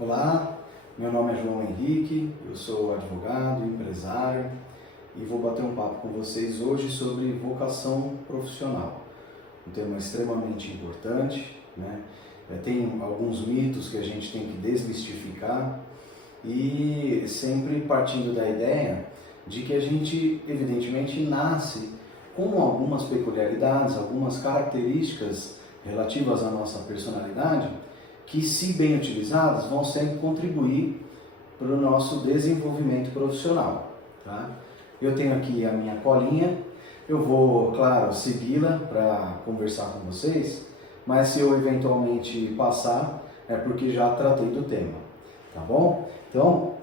Olá, meu nome é João Henrique, eu sou advogado, empresário e vou bater um papo com vocês hoje sobre vocação profissional. Um tema extremamente importante, né? Tem alguns mitos que a gente tem que desmistificar e sempre partindo da ideia de que a gente, evidentemente, nasce com algumas peculiaridades, algumas características relativas à nossa personalidade que, se bem utilizadas, vão sempre contribuir para o nosso desenvolvimento profissional. Tá? Eu tenho aqui a minha colinha, eu vou, claro, segui-la para conversar com vocês, mas se eu eventualmente passar, é porque já tratei do tema, tá bom? Então,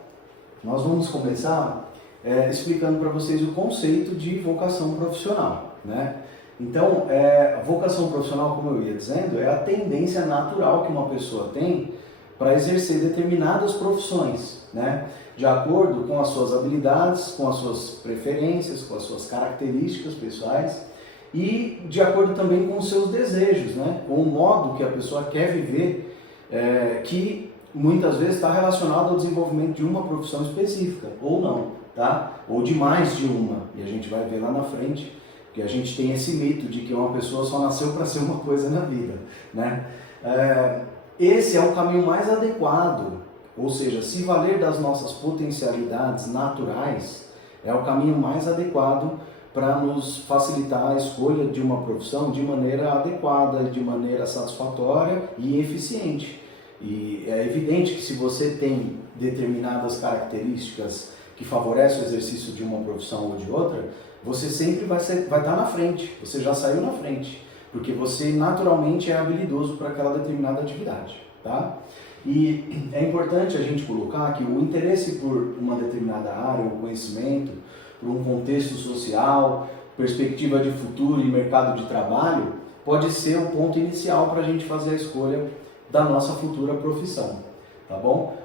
nós vamos começar explicando para vocês o conceito de vocação profissional, né? Então, a vocação profissional, como eu ia dizendo, é a tendência natural que uma pessoa tem para exercer determinadas profissões, né? De acordo com as suas habilidades, com as suas preferências, com as suas características pessoais e de acordo também com os seus desejos, né? Com o modo que a pessoa quer viver, que muitas vezes está relacionado ao desenvolvimento de uma profissão específica, ou não, tá? Ou de mais de uma, e a gente vai ver lá na frente. Porque a gente tem esse mito de que uma pessoa só nasceu para ser uma coisa na vida, né? Esse é o caminho mais adequado, ou seja, se valer das nossas potencialidades naturais, é o caminho mais adequado para nos facilitar a escolha de uma profissão de maneira adequada, de maneira satisfatória e eficiente. E é evidente que se você tem determinadas características que favorecem o exercício de uma profissão ou de outra, você sempre vai estar na frente, você já saiu na frente, porque você naturalmente é habilidoso para aquela determinada atividade, tá? E é importante a gente colocar que o interesse por uma determinada área, o conhecimento, por um contexto social, perspectiva de futuro e mercado de trabalho, pode ser o ponto inicial para a gente fazer a escolha da nossa futura profissão, tá bom?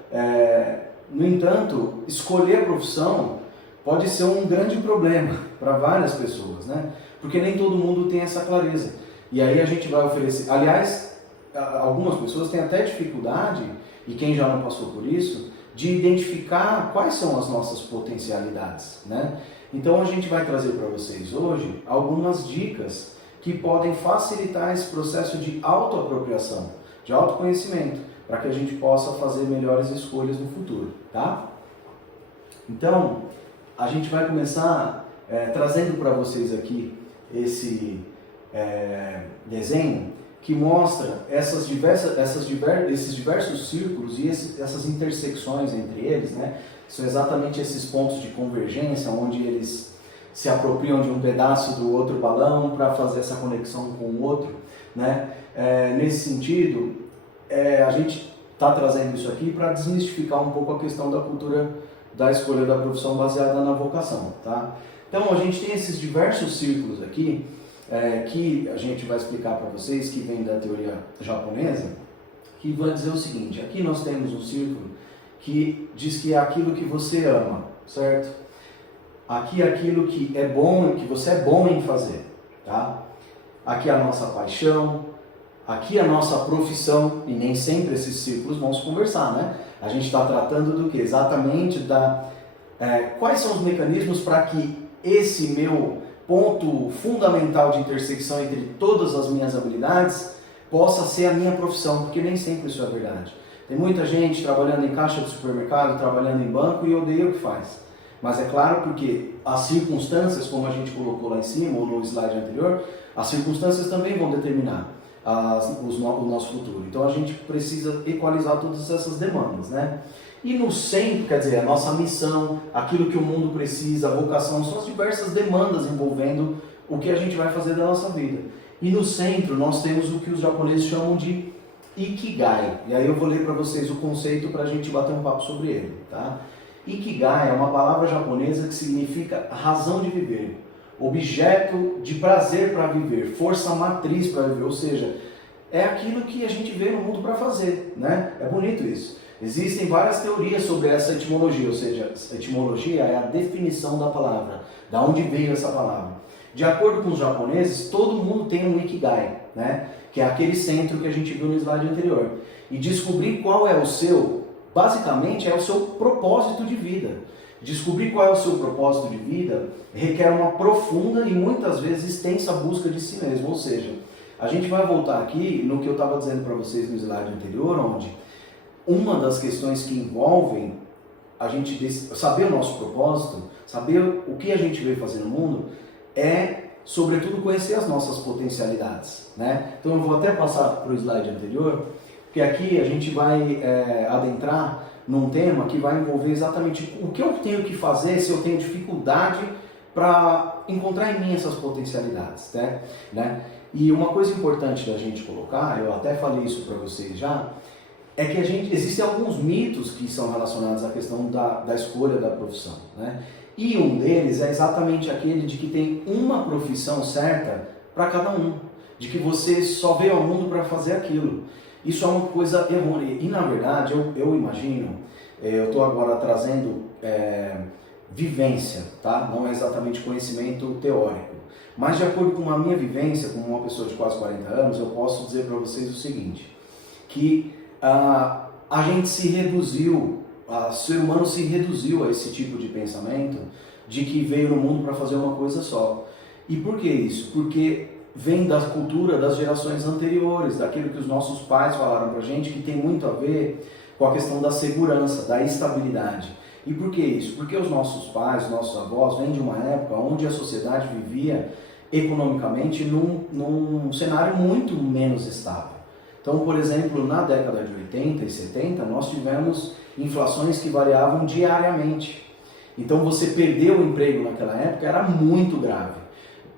No entanto, escolher a profissão pode ser um grande problema para várias pessoas, né? Porque nem todo mundo tem essa clareza. E aí a gente vai oferecer... Aliás, algumas pessoas têm até dificuldade, e quem já não passou por isso, de identificar quais são as nossas potencialidades, né? Então a gente vai trazer para vocês hoje algumas dicas que podem facilitar esse processo de autoapropriação, de autoconhecimento, para que a gente possa fazer melhores escolhas no futuro, tá? Então, a gente vai começar trazendo para vocês aqui esse desenho que mostra esses diversos círculos e essas intersecções entre eles, né? São exatamente esses pontos de convergência onde eles se apropriam de um pedaço do outro balão para fazer essa conexão com o outro, né? Nesse sentido, a gente está trazendo isso aqui para desmistificar um pouco a questão da cultura da escolha da profissão baseada na vocação, tá? Então a gente tem esses diversos círculos aqui, que a gente vai explicar para vocês, que vem da teoria japonesa, que vai dizer o seguinte: aqui nós temos um círculo que diz que é aquilo que você ama, certo? Aqui é aquilo que é bom, que você é bom em fazer, tá? Aqui é a nossa paixão, aqui é a nossa profissão, e nem sempre esses círculos vão se conversar, né? A gente está tratando do que? Exatamente quais são os mecanismos para que esse meu ponto fundamental de intersecção entre todas as minhas habilidades possa ser a minha profissão, porque nem sempre isso é verdade. Tem muita gente trabalhando em caixa de supermercado, trabalhando em banco e odeia o que faz. Mas é claro, porque as circunstâncias, como a gente colocou lá em cima, ou no slide anterior, as circunstâncias também vão determinar o nosso futuro. Então a gente precisa equalizar todas essas demandas, né? E no centro, quer dizer, a nossa missão, aquilo que o mundo precisa, a vocação, são as diversas demandas envolvendo o que a gente vai fazer da nossa vida. E no centro nós temos o que os japoneses chamam de Ikigai. E aí eu vou ler para vocês o conceito para a gente bater um papo sobre ele, tá? Ikigai é uma palavra japonesa que significa razão de viver, objeto de prazer para viver, força matriz para viver, ou seja, é aquilo que a gente vê no mundo para fazer, né? É bonito isso. Existem várias teorias sobre essa etimologia, ou seja, a etimologia é a definição da palavra, da onde veio essa palavra. De acordo com os japoneses, todo mundo tem um Ikigai, né? Que é aquele centro que a gente viu no slide anterior. E descobrir qual é o seu basicamente é o seu propósito de vida. Descobrir qual é o seu propósito de vida requer uma profunda e muitas vezes extensa busca de si mesmo. Ou seja, a gente vai voltar aqui no que eu estava dizendo para vocês no slide anterior, onde uma das questões que envolvem a gente saber o nosso propósito, saber o que a gente veio fazer no mundo, é, sobretudo, conhecer as nossas potencialidades, né? Então eu vou até passar para o slide anterior, porque aqui a gente vai adentrar num tema que vai envolver exatamente o que eu tenho que fazer se eu tenho dificuldade para encontrar em mim essas potencialidades, né? E uma coisa importante da gente colocar, eu até falei isso para vocês já, é que existem alguns mitos que são relacionados à questão da escolha da profissão, né? E um deles é exatamente aquele de que tem uma profissão certa para cada um, de que você só veio ao mundo para fazer aquilo. Isso é uma coisa errônea. E na verdade, eu imagino, eu estou agora trazendo vivência, tá? Não é exatamente conhecimento teórico. Mas de acordo com a minha vivência, como uma pessoa de quase 40 anos, eu posso dizer para vocês o seguinte, que a gente se reduziu, o ser humano se reduziu a esse tipo de pensamento de que veio no mundo para fazer uma coisa só. E por que isso? Porque vem da cultura das gerações anteriores, daquilo que os nossos pais falaram para a gente, que tem muito a ver com a questão da segurança, da estabilidade. E por que isso? Porque os nossos pais, nossos avós, vêm de uma época onde a sociedade vivia economicamente num cenário muito menos estável. Então, por exemplo, na década de 80 e 70, nós tivemos inflações que variavam diariamente. Então, você perder o emprego naquela época era muito grave.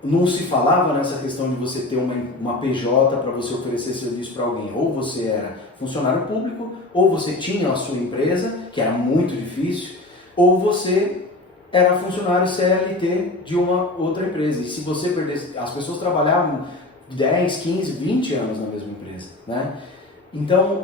Não se falava nessa questão de você ter uma PJ para você oferecer serviço para alguém. Ou você era funcionário público, ou você tinha a sua empresa, que era muito difícil, ou você era funcionário CLT de uma outra empresa. E se você perdesse, as pessoas trabalhavam 10, 15, 20 anos na mesma empresa, né? Então,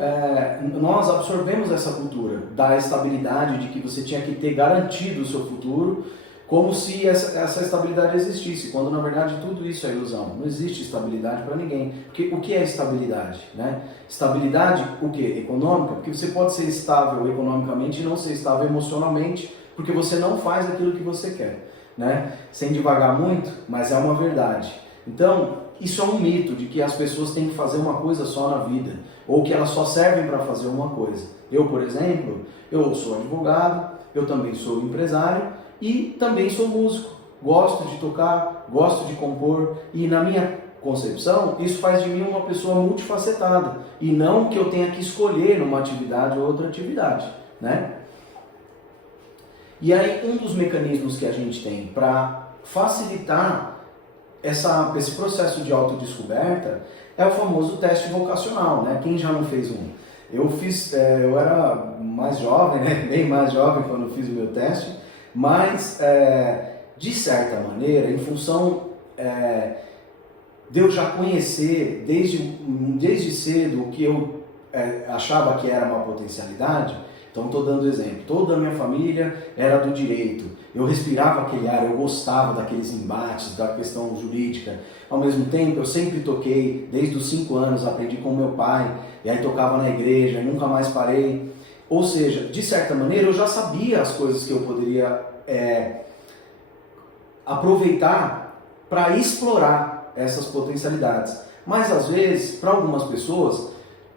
nós absorvemos essa cultura da estabilidade, de que você tinha que ter garantido o seu futuro, como se essa estabilidade existisse, quando na verdade tudo isso é ilusão. Não existe estabilidade para ninguém. Porque o que é estabilidade, né? Estabilidade, o quê? Econômica? Porque você pode ser estável economicamente e não ser estável emocionalmente, porque você não faz aquilo que você quer, né? Sem devagar muito, mas é uma verdade. Então, isso é um mito de que as pessoas têm que fazer uma coisa só na vida, ou que elas só servem para fazer uma coisa. Eu, por exemplo, eu sou advogado, eu também sou empresário e também sou músico. Gosto de tocar, gosto de compor e, na minha concepção, isso faz de mim uma pessoa multifacetada e não que eu tenha que escolher uma atividade ou outra atividade, né? E aí, um dos mecanismos que a gente tem para facilitar esse processo de autodescoberta é o famoso teste vocacional, né? Quem já não fez um? Eu fiz, eu era mais jovem, né? Bem mais jovem quando fiz o meu teste, mas de certa maneira, em função de eu já conhecer desde cedo o que eu achava que era uma potencialidade. Então, estou dando exemplo, toda a minha família era do direito, eu respirava aquele ar, eu gostava daqueles embates, da questão jurídica. Ao mesmo tempo, eu sempre toquei, desde os 5 anos, aprendi com meu pai, e aí tocava na igreja, e nunca mais parei. Ou seja, de certa maneira, eu já sabia as coisas que eu poderia aproveitar para explorar essas potencialidades. Mas, às vezes, para algumas pessoas,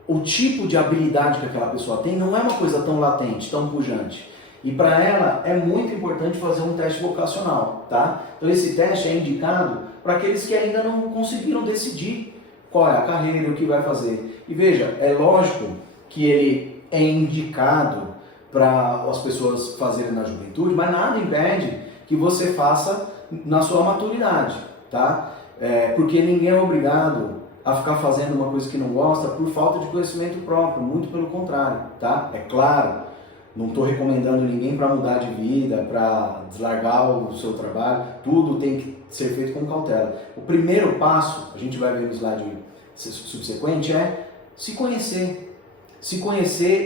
o tipo de habilidade que aquela pessoa tem não é uma coisa tão latente, tão pujante. E para ela é muito importante fazer um teste vocacional, tá? Então esse teste é indicado para aqueles que ainda não conseguiram decidir qual é a carreira e o que vai fazer. E veja, é lógico que ele é indicado para as pessoas fazerem na juventude, mas nada impede que você faça na sua maturidade, tá? Porque ninguém é obrigado a ficar fazendo uma coisa que não gosta por falta de conhecimento próprio, muito pelo contrário, tá? É claro, não estou recomendando ninguém para mudar de vida, para deslargar o seu trabalho, tudo tem que ser feito com cautela. O primeiro passo, a gente vai ver no slide subsequente, é se conhecer,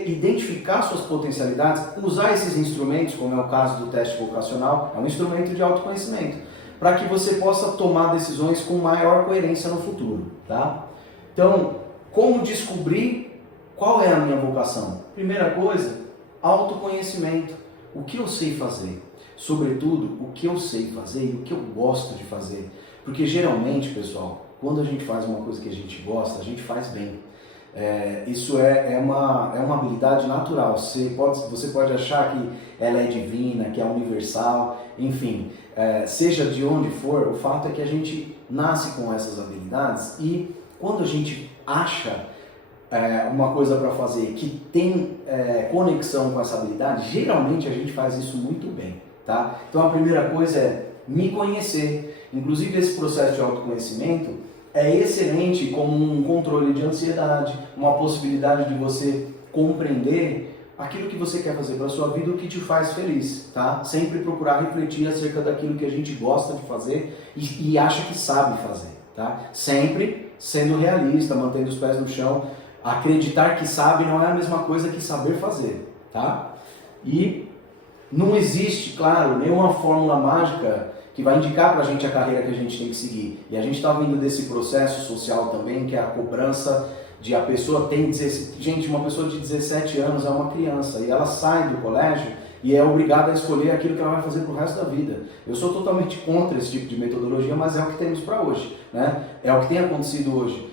identificar suas potencialidades, usar esses instrumentos, como é o caso do teste vocacional, é um instrumento de autoconhecimento, para que você possa tomar decisões com maior coerência no futuro, tá? Então, como descobrir qual é a minha vocação? Primeira coisa, autoconhecimento. O que eu sei fazer? Sobretudo, o que eu sei fazer e o que eu gosto de fazer. Porque geralmente, pessoal, quando a gente faz uma coisa que a gente gosta, a gente faz bem. Isso é uma habilidade natural. Você pode achar que ela é divina, que é universal, enfim, seja de onde for, o fato é que a gente nasce com essas habilidades e quando a gente acha uma coisa para fazer que tem conexão com essa habilidade, geralmente a gente faz isso muito bem, tá? Então a primeira coisa é me conhecer. Inclusive esse processo de autoconhecimento é excelente como um controle de ansiedade, uma possibilidade de você compreender aquilo que você quer fazer para a sua vida, o que te faz feliz, tá? Sempre procurar refletir acerca daquilo que a gente gosta de fazer e acha que sabe fazer, tá? Sempre sendo realista, mantendo os pés no chão. Acreditar que sabe não é a mesma coisa que saber fazer, tá? E não existe, claro, nenhuma fórmula mágica que vai indicar pra gente a carreira que a gente tem que seguir. E a gente está vindo desse processo social também, que é a cobrança de a pessoa tem... Gente, uma pessoa de 17 anos é uma criança e ela sai do colégio e é obrigada a escolher aquilo que ela vai fazer pro resto da vida. Eu sou totalmente contra esse tipo de metodologia, mas é o que temos para hoje, né? É o que tem acontecido hoje.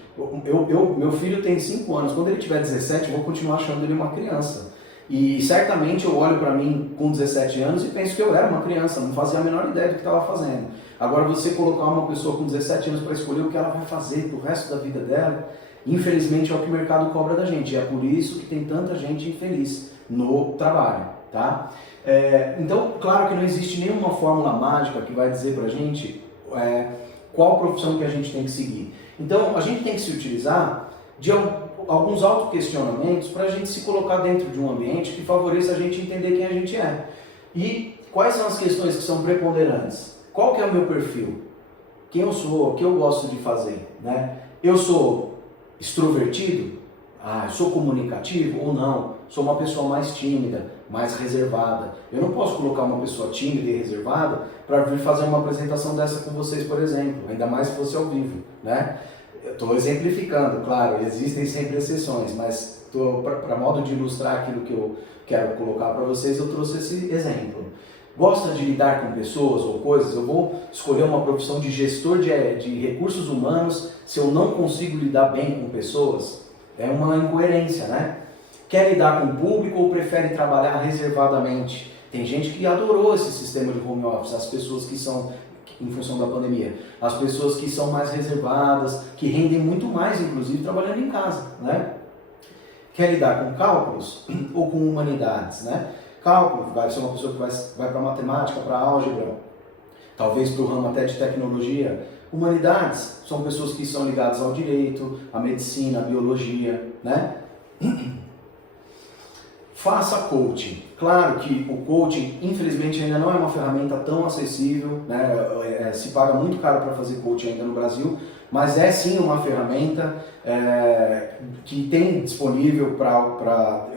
Meu filho tem 5 anos, quando ele tiver 17 eu vou continuar achando ele uma criança. E certamente eu olho para mim com 17 anos e penso que eu era uma criança, não fazia a menor ideia do que estava fazendo. Agora você colocar uma pessoa com 17 anos para escolher o que ela vai fazer pro resto da vida dela, infelizmente é o que o mercado cobra da gente. E é por isso que tem tanta gente infeliz no trabalho, tá? Então, claro que não existe nenhuma fórmula mágica que vai dizer pra gente qual profissão que a gente tem que seguir. Então, a gente tem que se utilizar de alguns autoquestionamentos para a gente se colocar dentro de um ambiente que favoreça a gente entender quem a gente é. E quais são as questões que são preponderantes? Qual que é o meu perfil? Quem eu sou? O que eu gosto de fazer? Né? Eu sou extrovertido? Eu sou comunicativo ou não? Sou uma pessoa mais tímida, mais reservada. Eu não posso colocar uma pessoa tímida e reservada para vir fazer uma apresentação dessa com vocês, por exemplo, ainda mais se fosse ao vivo, né? Estou exemplificando, claro, existem sempre exceções, mas para modo de ilustrar aquilo que eu quero colocar para vocês, eu trouxe esse exemplo. Gosta de lidar com pessoas ou coisas? Eu vou escolher uma profissão de gestor de recursos humanos se eu não consigo lidar bem com pessoas? É uma incoerência, né? Quer lidar com o público ou prefere trabalhar reservadamente? Tem gente que adorou esse sistema de home office, as pessoas que são, em função da pandemia, as pessoas que são mais reservadas, que rendem muito mais, inclusive, trabalhando em casa, né? Quer lidar com cálculos ou com humanidades, né? Cálculo vai ser uma pessoa que vai para matemática, para álgebra, talvez para o ramo até de tecnologia. Humanidades são pessoas que são ligadas ao direito, à medicina, à biologia, né? Faça coaching. Claro que o coaching, infelizmente, ainda não é uma ferramenta tão acessível, né? Se paga muito caro para fazer coaching ainda no Brasil, mas é sim uma ferramenta que tem disponível para,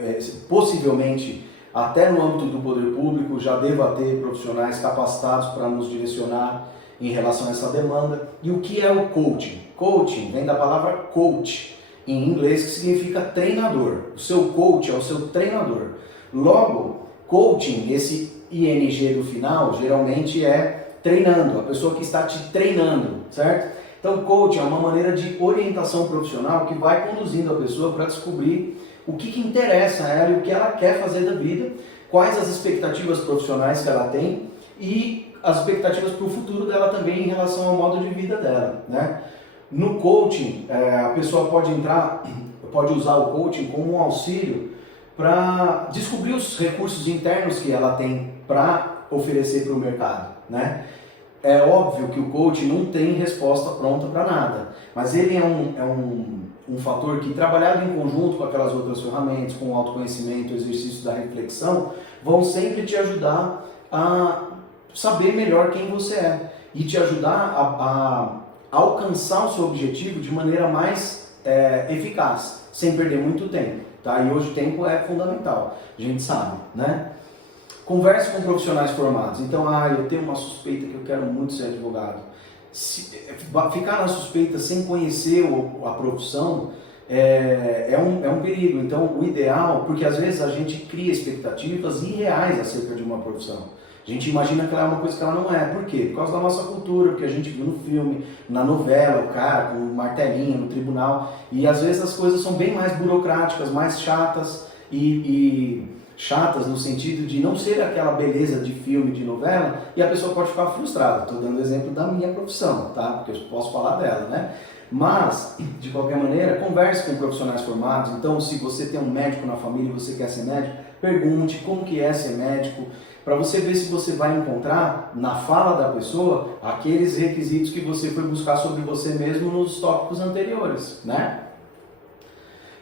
possivelmente, até no âmbito do poder público, já deva ter profissionais capacitados para nos direcionar em relação a essa demanda. E o que é o coaching? Coaching vem da palavra coach, em inglês, que significa treinador. O seu coach é o seu treinador. Logo, coaching, esse ING do final, geralmente é treinando, a pessoa que está te treinando, certo? Então, coaching é uma maneira de orientação profissional que vai conduzindo a pessoa para descobrir o que interessa a ela e o que ela quer fazer da vida, quais as expectativas profissionais que ela tem e as expectativas para o futuro dela também em relação ao modo de vida dela, né? No coaching, a pessoa pode usar o coaching como um auxílio para descobrir os recursos internos que ela tem para oferecer para o mercado, né? É óbvio que o coaching não tem resposta pronta para nada, mas ele é um fator que, trabalhado em conjunto com aquelas outras ferramentas, com o autoconhecimento, o exercício da reflexão, vão sempre te ajudar a saber melhor quem você é e te ajudar a alcançar o seu objetivo de maneira mais eficaz, sem perder muito tempo, tá? E hoje o tempo é fundamental, a gente sabe, né? Converse com profissionais formados. Então, eu tenho uma suspeita que eu quero muito ser advogado. Ficar na suspeita sem conhecer a profissão é um perigo. Então, o ideal, porque às vezes a gente cria expectativas irreais acerca de uma profissão. A gente imagina que ela é uma coisa que ela não é. Por quê? Por causa da nossa cultura, porque a gente viu no filme, na novela, o cara com um martelinho no tribunal. E às vezes as coisas são bem mais burocráticas, mais chatas e chatas no sentido de não ser aquela beleza de filme, de novela, e a pessoa pode ficar frustrada. Estou dando exemplo da minha profissão, tá? Porque eu posso falar dela, né? Mas, de qualquer maneira, converse com profissionais formados. Então, se você tem um médico na família e você quer ser médico, pergunte como que é ser médico, para você ver se você vai encontrar na fala da pessoa aqueles requisitos que você foi buscar sobre você mesmo nos tópicos anteriores, né?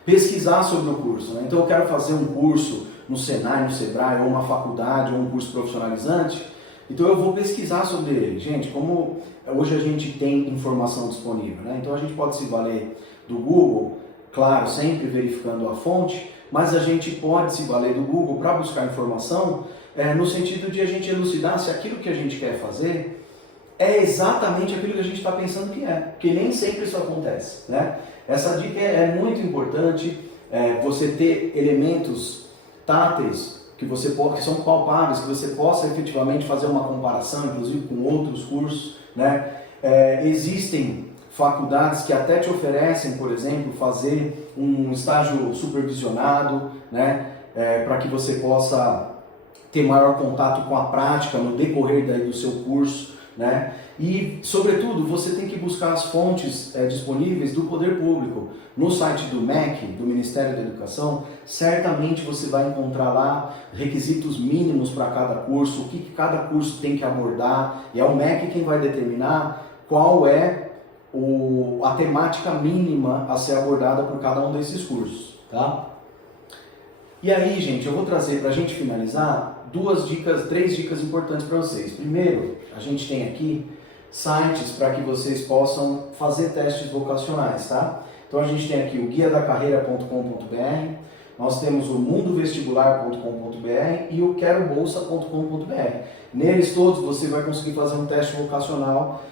Pesquisar sobre o curso, né? Então eu quero fazer um curso no Senai, no Sebrae, ou uma faculdade, ou um curso profissionalizante, então eu vou pesquisar sobre ele. Gente, como hoje a gente tem informação disponível, né? Então a gente pode se valer do Google, claro, sempre verificando a fonte, mas a gente pode se valer do Google para buscar informação no sentido de a gente elucidar se aquilo que a gente quer fazer é exatamente aquilo que a gente está pensando que é, porque nem sempre isso acontece, né? Essa dica é muito importante, você ter elementos táteis que são palpáveis, que você possa efetivamente fazer uma comparação, inclusive com outros cursos, né? Existem faculdades que até te oferecem, por exemplo, fazer um estágio supervisionado, né? Para que você possa ter maior contato com a prática no decorrer do seu curso, né? E, sobretudo, você tem que buscar as fontes disponíveis do poder público. No site do MEC, do Ministério da Educação, certamente você vai encontrar lá requisitos mínimos para cada curso, o que cada curso tem que abordar, e é o MEC quem vai determinar qual é a temática mínima a ser abordada por cada um desses cursos, tá? E aí, gente, eu vou trazer, para a gente finalizar, três dicas importantes para vocês. Primeiro, a gente tem aqui sites para que vocês possam fazer testes vocacionais, tá? Então a gente tem aqui o guiadacarreira.com.br, nós temos o mundovestibular.com.br e o querobolsa.com.br. Neles todos você vai conseguir fazer um teste vocacional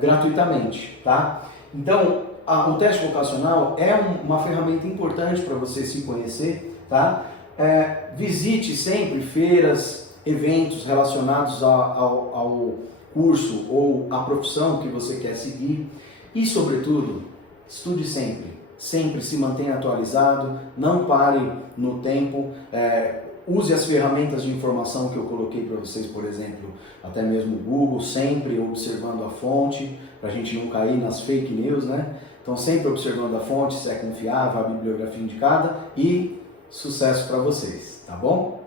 gratuitamente, tá? Então, o teste vocacional é uma ferramenta importante para você se conhecer, tá? Visite sempre feiras, eventos relacionados ao curso ou à profissão que você quer seguir e, sobretudo, estude sempre. Sempre se mantenha atualizado, não pare no tempo, use as ferramentas de informação que eu coloquei para vocês, por exemplo, até mesmo o Google, sempre observando a fonte, para a gente não cair nas fake news, né? Então, sempre observando a fonte, se é confiável, a bibliografia indicada e sucesso para vocês, tá bom?